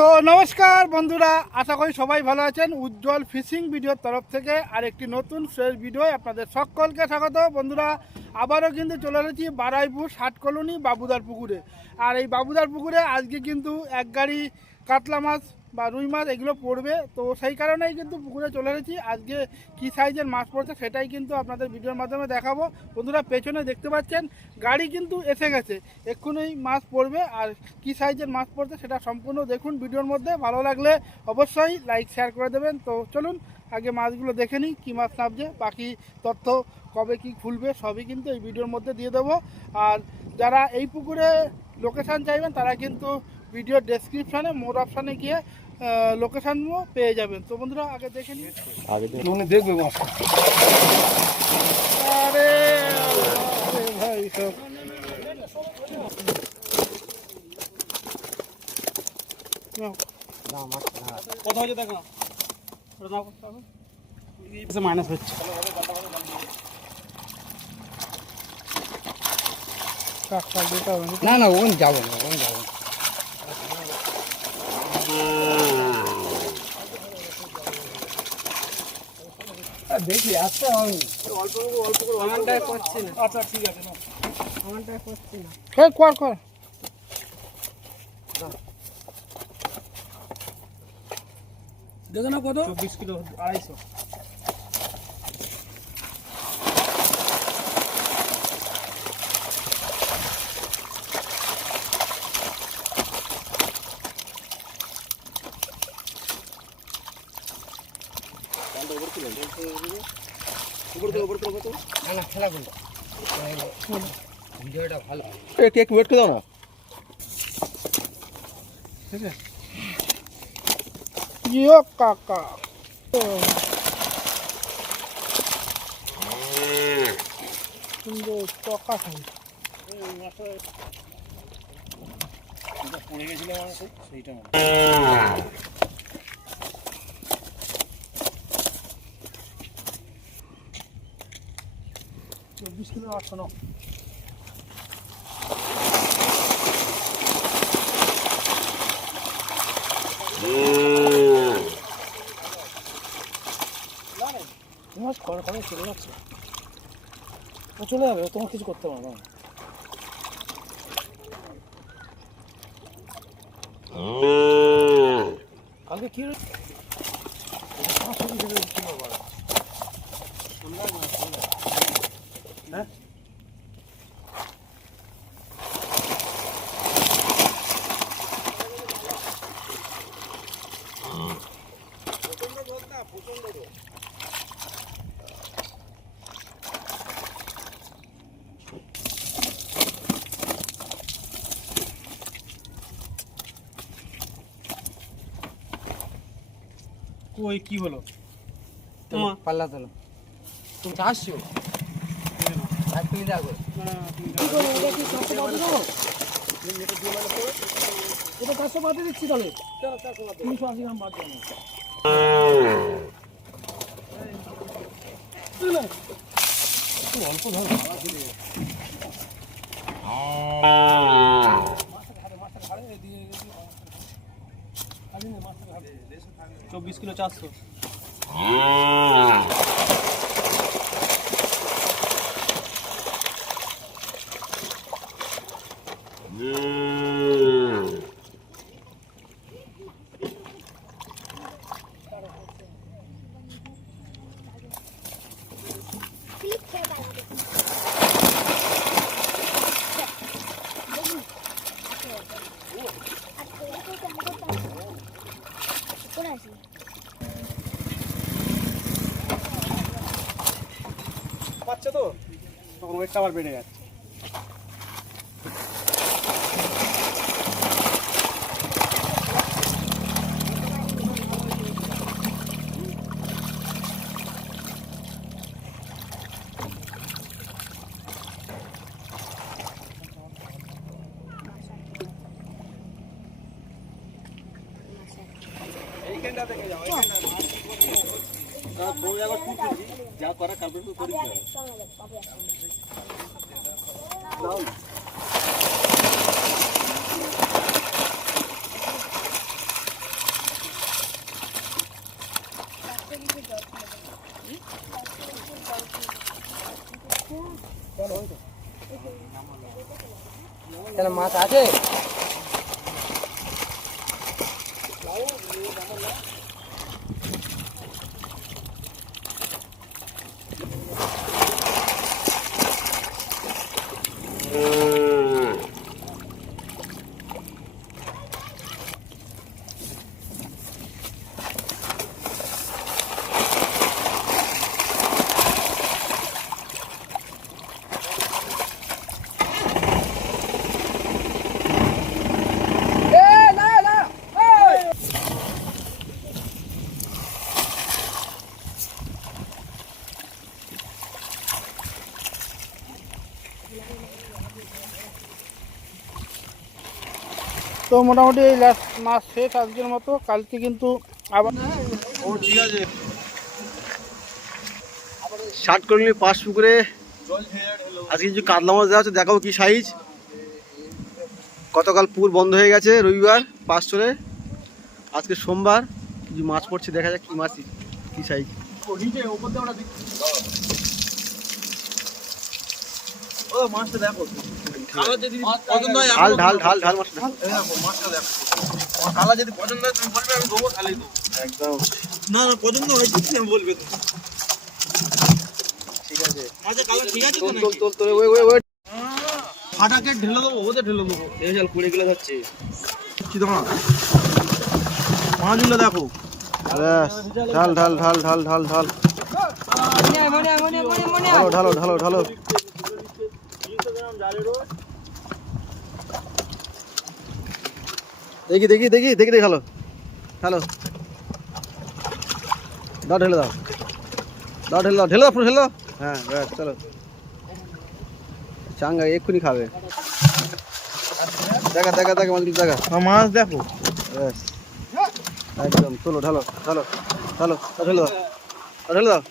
তো নমস্কার বন্ধুরা, আশা করি সবাই ভালো আছেন। উজ্জ্বল ফিশিং ভিডিওর তরফ থেকে আরেকটি নতুন ফ্রেশ ভিডিও আপনাদের সকলকে স্বাগত। বন্ধুরা, আবারও কিন্তু চলে এসেছি বারাইপুর ষাট কলোনি বাবুদার পুকুরে। আর এই বাবুদার পুকুরে আজকে কিন্তু এক গাড়ি কাতলা মাছ বা রুই মাছ এগুলো পড়বে। তো সেই কারণেই কিন্তু পুকুরে চলে এসেছি। আজকে কী সাইজের মাছ পড়ছে সেটাই কিন্তু আপনাদের ভিডিওর মাধ্যমে দেখাবো। বন্ধুরা, পেছনে দেখতে পাচ্ছেন গাড়ি কিন্তু এসে গেছে, এক্ষুনি মাছ পড়বে। আর কী সাইজের মাছ পড়ছে সেটা সম্পূর্ণ দেখুন ভিডিওর মধ্যে। ভালো লাগলে অবশ্যই লাইক শেয়ার করে দেবেন। তো চলুন আগে মাছগুলো দেখে নিই, কী মাছ নামছে, বাকি তথ্য কবে কি খুলবে সবই কিন্তু এই ভিডিওর মধ্যে দিয়ে দেবো। আর যারা এই পুকুরে লোকেশান চাইবেন তারা কিন্তু ভিডিওর ডেসক্রিপশানে মোর অপশানে গিয়ে লোকেশানও পেয়ে যাবেন। তো বন্ধুরা আগে দেখে নিই, আগে দেখবে মাছটা। আরে ভাই সব কত হয়েছে দেখো, মাইনাস হচ্ছে। না না ওখানে যাবো না, ওখানে যাবো না। দেখি আচ্ছা অল্প অল্প করে আমারটায় করছি না। আচ্ছা ঠিক আছে, আমারটায় করছি না। কর কর দেখো না কত, 24 কিলো 250। ভিডিওটা ভালো একটু ওয়েট করে দাও না, ঠিক আছে। ইয়ো কাকা সুন্দর চকা খাই পড়ে গেছিল সেইটা 24 কিলো 809। মাছ খড় খড়ে চলে যাচ্ছে, ও চলে যাবে, তোমার কিছু করতে পারবো না। কালকে কি হ্যাঁ ওই কি হলো পাল্লা তোলো, তুমি আসছো ওটা 400 বাদে দিচ্ছি, তাহলে 380 গ্রাম বাদ দেবো। অল্প ধর 24 কিলো 400। পাচ্ছে তো, তখন ওয়েটটা আবার বেড়ে যাচ্ছে। এইখানটা থেকে যাও, যা করা কাপড় করে কেন মাছ আছে? তো মোটামুটি এই লাস্ট মাছ শেষ আজকের মতো। কালকে কিন্তু আবার ঠিক আছে। শার্ট করে নিলে 5 পুকুরে আজকে কিছু কাতলা মাছ দেওয়া হচ্ছে, দেখাও কি সাইজ। গতকাল পুকুর বন্ধ হয়ে গেছে রবিবার 5 চলে, আজকে সোমবার কিছু মাছ পড়ছে, দেখা যাক কি মাছ কি সাইজ। মাছটা দেখো, ঢাল ঢাল ঢাল ঢাল মাছটা দেখো। কালা যদি পছন্দ হয় তুমি বলবে, আমি দেবো, তাহলেই দেবো একদম। না না পছন্দ হয়েছে তুমি বলবে তো, ঠিক আছে। মাছের কালার ঠিক আছে তো? তোল তোল তোল, ওই ফাটাকে ঢেলে দেবো, ওতে ঢেলে দেবো। এই চল 20 কিলো যাচ্ছে কি তোমার মাছগুলো দেখো। ঢাল ঢাল ঢাল ঢাল ঢাল ঢাল ঢালো ঢালো ঢালো ঢালো। দেখি দেখি দেখি দেখি দেখি, হ্যালো হ্যালো, দাও ঢেলে দাও, দাও ঢেলে দাও, ঢেলে দাও পুরো ঢেলে দাও। হ্যাঁ ব্যাস চলো, চাঙ্গা এক্ষুনি খাবে। দেখা দেখা দেখা মাছ দেখা, মাছ দেখো ব্যাস একদম। চলো ঢালো ঢালো ঢালো, ঢেলে দাও ঢেলে দাও।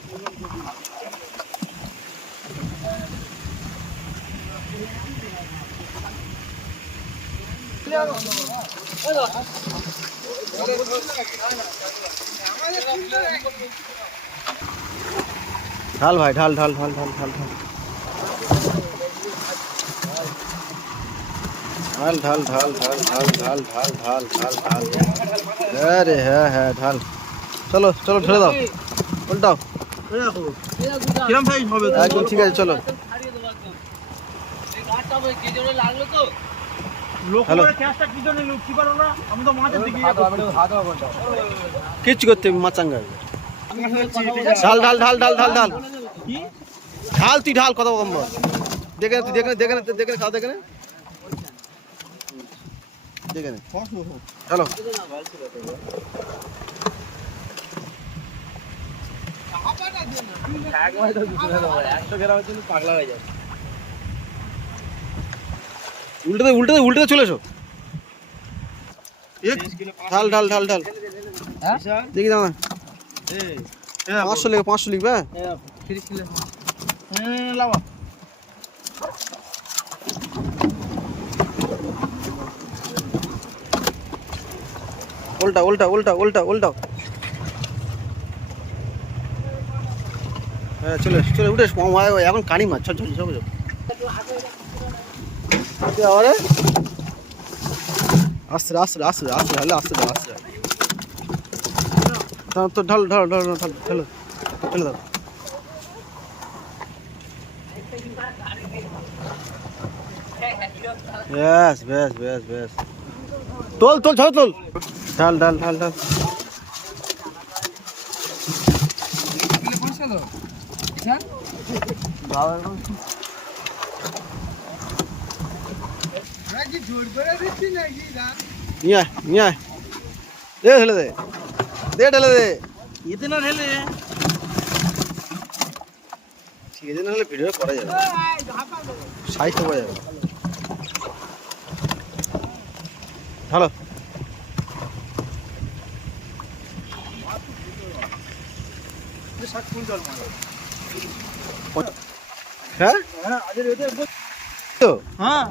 ঢাল ভাই ঢাল ঢাল ঢাল ঢাল ঢাল ঢাল ঢাল ঢাল ঢাল ঢাল ঢাল ঢাল ঢাল ঢাল ঢাল ঢাল। আরে হ্যাঁ হ্যাঁ ঢাল, চলো চলো ঢেলে দাও, উল্টাও। একদম ঠিক আছে চলো। কিচ্ছু করতে মাছ চাঙ্গা। ঢাল ঢাল ঢাল ঢাল ঢাল ঢাল ঢাল, তুই ঢাল কত কম বল। দেখে তুই দেখে দেখে দেখে খাও, দেখে দেখে চলো। উল্টে উল্টে উল্টে চলে এসো। ঢাল ঢাল ঢাল ঢাল দেখি দাও, 500 লিখবে, 500 লিখবে। উল্টা উল্টা উল্টা উল্টা উল্টা। হ্যাঁ চলে চলে উঠে এখন কানি মাছ চল চল চল। আস্তে আস্তে আস্তে আস্তে ঢালে আস্তে আস্তে তো ঢাল ঢাল ঢাল ঢাল ঢালো ঢেলে দাও। ব্যাস ব্যাস ব্যাস ব্যাস, তোল তোল ঝড় তোল, ঢাল ঢাল ঢাল ঢাল। নিয়ে আয় নিয়ে আয়, দে ঢেলে দে, দে ঢেলে দে। এতে না ঢেলে ঠিক আছে, না হলে ভিডিও করা যাবে, সাইজটা করা যাবে। ভালো হ্যাঁ তো হ্যাঁ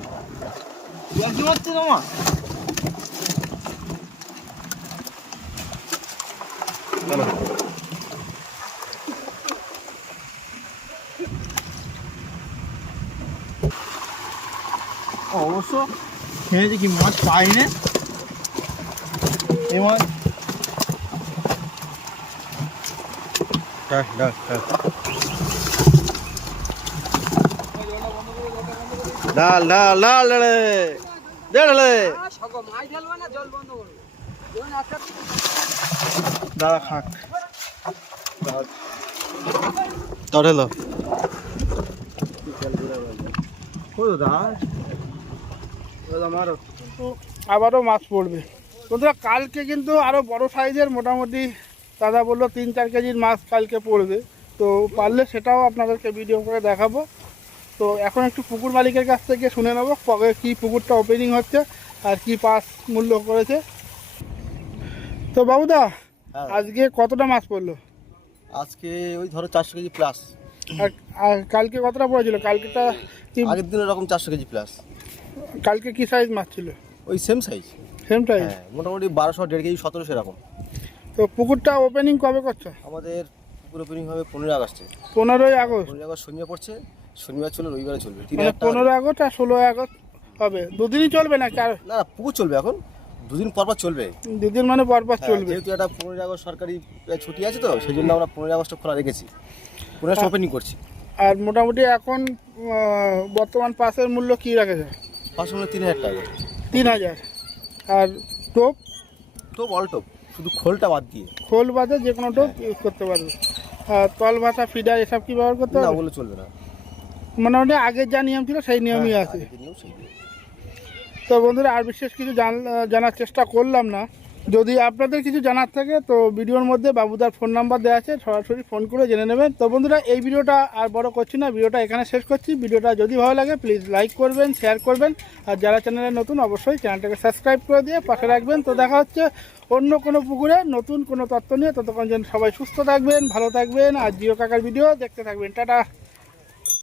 অবশ্য খেয়েছি কি মাছ পাই না এই মাছ ডাল ডাল ডাল ডালে ডালে মাছ ঢালবা না জল বন্ধ করো দাদা খাক তোর হলো কিন্তু আবারও মাছ পড়বে। বন্ধুরা কালকে কিন্তু আরও বড় সাইজের মোটামুটি দাদা বললো 3-4 কেজির মাছ কালকে পড়বে, তো পারলে সেটাও আপনাদেরকে ভিডিও করে দেখাবো। তো এখন একটু পুকুর মালিকের কাছ থেকে শুনে নেবো কবে কী পুকুরটা ওপেনিং হচ্ছে আর কি পাস মূল্য করেছে। তো বাবুদা আজকে কতটা মাছ পড়লো? আজকে ওই ধরো 400 কেজি প্লাস। আর কালকে কতটা পড়েছিল? কালকেটা কি আগের দিন এরকম 400 কেজি প্লাস। কালকে কি সাইজ মাছ ছিল? ওই সেম সাইজ। Same size? হ্যাঁ, মোটামুটি 1200, 1.5 কেজি, 1700 এরকম। তো পুকুরটা ওপেনিং কবে করছো? আমাদের পুকুর ওপেনিং হবে 15 আগস্টে। 15ই আগস্ট? 15 আগস্ট শনিবার পড়ছে, শনিবার চলে রবিবারে চলবে। মানে 15 আগস্ট আর 16 আগস্ট হবে, দুদিনই চলবে না? না না, পুকুর চলবে এখন, দুদিন পর পর চলবে। দুদিন মানে পরপর চলবে? যেহেতু এটা 15 আগস্ট সরকারি ছুটি আছে, তো সেই জন্য আমরা 15 আগস্ট খোলা রেখেছি, 15 ওপেনিং করছি। আর মোটামুটি এখন বর্তমান পাসের মূল্য কী রাখেছে? পাঁচ মূল্য 3000 টাকা। 3000। আর টোপ? টোপ অল টোপ, শুধু খোলটা বাদ দিয়ে। খোল বাদে যে কোনো টোপ ইউজ করতে পারবে। আর তল ভাষা ফিডার এসব কি ব্যবহার করতে না, হবে? ওগুলো চলবে না। মোটামুটি আগের যা নিয়ম ছিল সেই নিয়মই হ্যাঁ, আছে। আগের দিনেও সেই নিয়ম। তো বন্ধুরা আর বিশেষ কিছু জানার চেষ্টা করলাম না। যদি আপনাদের কিছু জানার থাকে তো ভিডিওর মধ্যে বাবুদার ফোন নাম্বার দেওয়া আছে, সরাসরি ফোন করে জেনে নেবেন। তো বন্ধুরা এই ভিডিওটা আর বড় করছি না, ভিডিওটা এখানে শেষ করছি। ভিডিওটা যদি ভালো লাগে প্লিজ লাইক করবেন, শেয়ার করবেন, আর যারা চ্যানেলে নতুন অবশ্যই চ্যানেলটাকে সাবস্ক্রাইব করে দিয়ে পাশে রাখবেন। তো দেখা হচ্ছে অন্য কোনো পুকুরে নতুন কোনো তথ্য নিয়ে। ততক্ষণ যেন সবাই সুস্থ থাকবেন, ভালো থাকবেন, আর জিও কাকার ভিডিও দেখতে থাকবেন। টাটা।